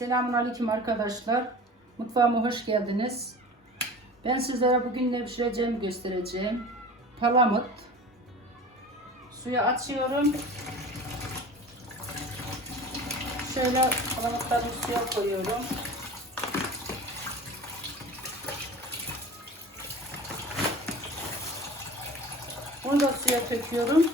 Selamun Aleyküm arkadaşlar. Mutfağıma hoş geldiniz. Ben sizlere bugün ne pişireceğimi göstereceğim. Palamut. Suya açıyorum. Şöyle palamutları suya koyuyorum. Bunu da suya döküyorum.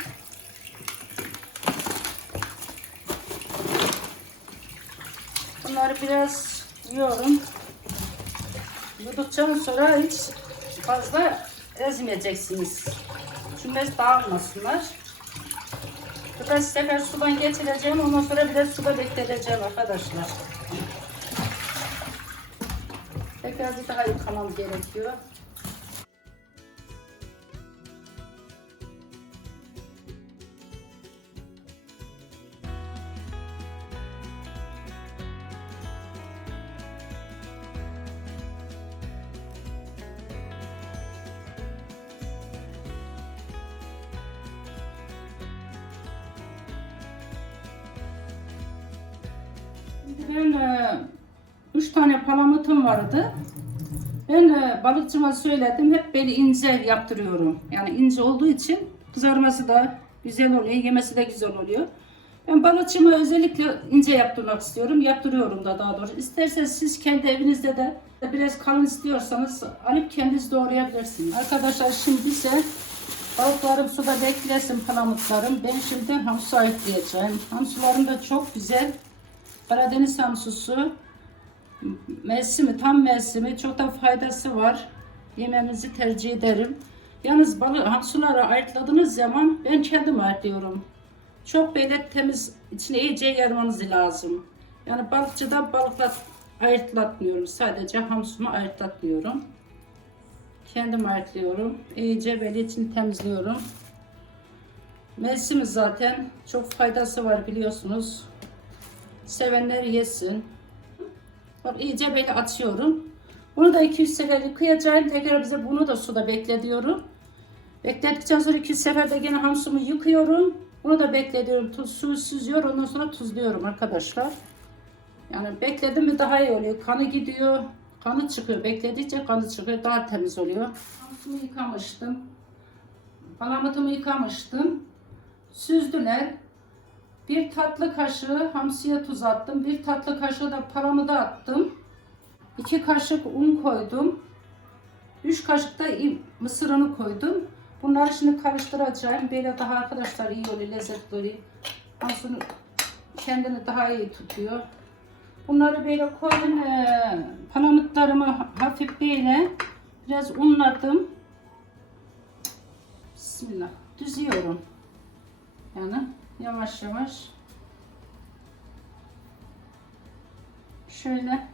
Bunları biraz yiyorum. Yuduktan sonra hiç fazla ezmeyeceksiniz. Çünkü dağılmasınlar. Biraz tekrar sudan geçireceğim. Ondan sonra biraz suda bekleteceğim arkadaşlar. Tekrar bir daha yıkamam gerekiyor. Ben e, üç tane palamutum vardı. Ben e, balıkçıma söyledim. Hep beni ince yaptırıyorum. Yani ince olduğu için kızarması da güzel oluyor. Yemesi de güzel oluyor. Ben balıkçıma özellikle ince yaptırmak istiyorum. Yaptırıyorum da daha doğrusu. İsterseniz siz kendi evinizde de biraz kalın istiyorsanız alıp kendiniz doğrayabilirsiniz. Arkadaşlar şimdi ise balıklarım suda beklesin palamutlarım. Ben şimdi hamsi ayıklayacağım. Hamsilerim de çok güzel. Karadeniz hamsusu mevsimi, tam mevsimi çok da faydası var. Yememizi tercih ederim. Yalnız balık hamsuları ayıtladığınız zaman ben kendim ayıtlıyorum. Çok böyle temiz, içine iyice yarmanız lazım. Yani balıkçıda balıkla ayırtlatmıyorum. Sadece hamsumu ayırtlatmıyorum. Kendim ayırtlıyorum. İyice böyle içini temizliyorum. Mevsimi zaten çok faydası var biliyorsunuz. Sevenler yesin. Bak iyice böyle açıyorum. Bunu da 200 sefer yıkayacağım. Tekrar bize bunu da suda bekletiyorum. Beklettikten sonra 200 sefer de yine hamsumu yıkıyorum. Bunu da bekletiyorum. Tuz, su süzüyor. Ondan sonra tuzluyorum arkadaşlar. Yani bekledim mi daha iyi oluyor. Kanı gidiyor. Kanı çıkıyor. Bekledikçe kanı çıkıyor. Daha temiz oluyor. Hamsumu yıkamıştım. Palamutumu yıkamıştım. Süzdüler. Bir tatlı kaşığı hamsiye tuz attım. Bir tatlı kaşığı da palamı da attım. İki kaşık un koydum. Üç kaşık da mısırını koydum. Bunları şimdi karıştıracağım. Böyle daha arkadaşlar iyi oluyor, lezzetli oluyor. Hamsını kendini daha iyi tutuyor. Bunları böyle koydum. Ee, palamutlarımı hafif böyle biraz unladım. Bismillah. Düzüyorum. Yani yavaş yavaş şöyle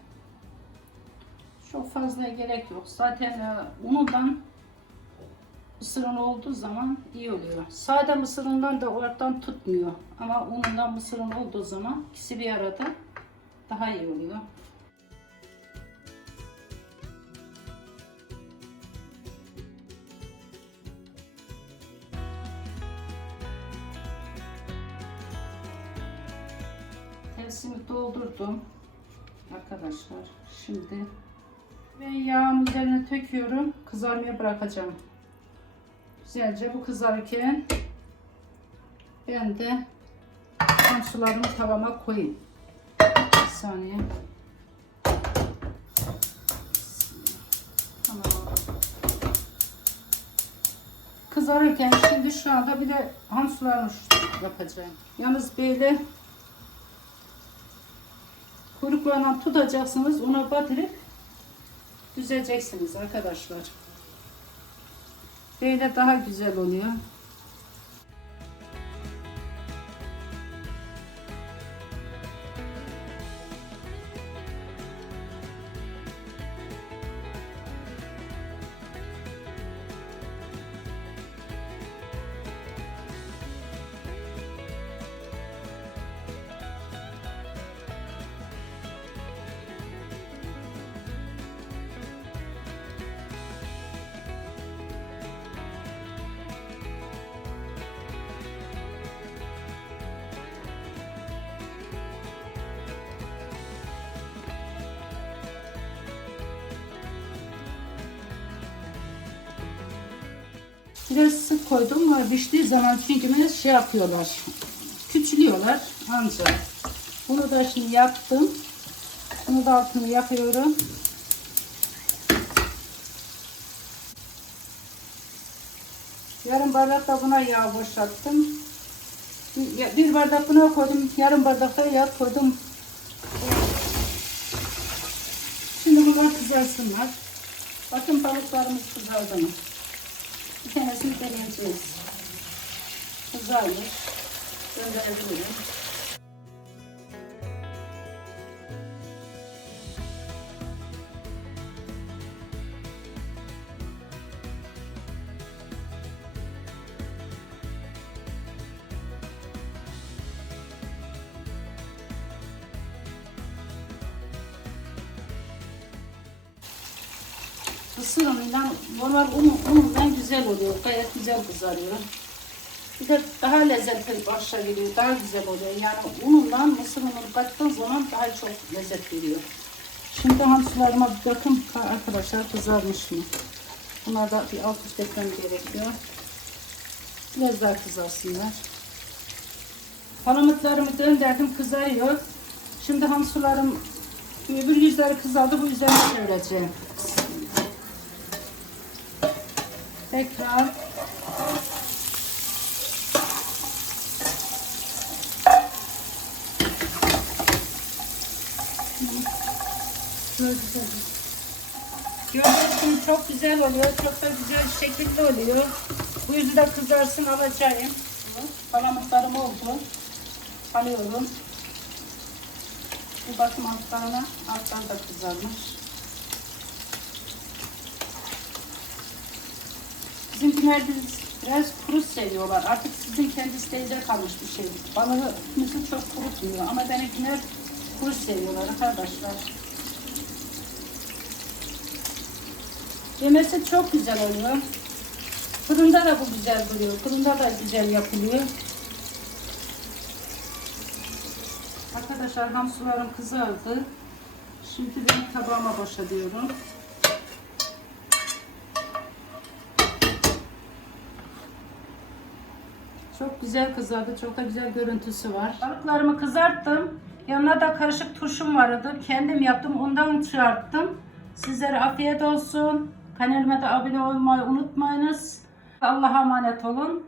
çok fazla gerek yok. Zaten e, unundan mısırın olduğu zaman iyi oluyor. Sade mısırından da oradan tutmuyor. Ama unundan mısırın olduğu zaman ikisi bir arada daha iyi oluyor. Tepsimi doldurdum. Arkadaşlar şimdi ve yağın üzerine töküyorum. Kızarmaya bırakacağım. Güzelce bu kızarırken ben de hamsularımı tavama koyayım. Bir saniye. Tamam. Kızarırken şimdi şu anda bir de hamsularını yapacağım. Yalnız böyle kuyruklarından tutacaksınız. Ona batırıp düzeceksiniz arkadaşlar. Böyle daha güzel oluyor. Biraz sık koydum ama piştiği zaman çünkü biraz şey yapıyorlar. Küçülüyorlar ancak. Bunu da şimdi yaptım. Bunu da altını yapıyorum. Yarım bardak da buna yağ boşalttım. Bir bardak buna koydum. Yarım bardak da yağ koydum. Şimdi bunlar kızarsınlar. Bakın balıklarımız kızardı mı? Bir tanesini deneyeceğiz. Kızarmış. Gönderebilirim. Mısır unuyla normal un, unundan güzel oluyor. Gayet güzel kızarıyor. Bir de daha lezzetli başa geliyor. Daha güzel oluyor. Yani unundan mısır ununu kattığın zaman daha çok lezzet veriyor. Şimdi hamsilerime bir bakın arkadaşlar kızarmış mı? Bunlar da bir alt üst etmem gerekiyor. Biraz daha kızarsınlar. Palamutlarımı döndürdüm kızarıyor. Şimdi hamsilerim öbür yüzleri kızardı bu yüzden çevireceğim. Tekrar Gördüğünüz gibi çok güzel oluyor. Çok da güzel şekilli oluyor. Bu yüzü de kızarsın alacağım. Palamutlarım oldu. Alıyorum. Bu bakım altlarına. Altlar da kızarmış. Bizimkiler biraz kuru seviyorlar. Artık sizin kendi isteğinize kalmış bir şey. Balığımızı çok kurutmuyor ama benimkiler kuru seviyorlar arkadaşlar. Yemesi çok güzel oluyor. Fırında da bu güzel duruyor. Fırında da güzel yapılıyor. Arkadaşlar hamsularım kızardı. Şimdi ben tabağıma boşalıyorum. Çok güzel kızardı. Çok da güzel görüntüsü var. Balıklarımı kızarttım. Yanına da karışık turşum vardı. Kendim yaptım. Ondan çıkarttım. Sizlere afiyet olsun. Kanalıma da abone olmayı unutmayınız. Allah'a emanet olun.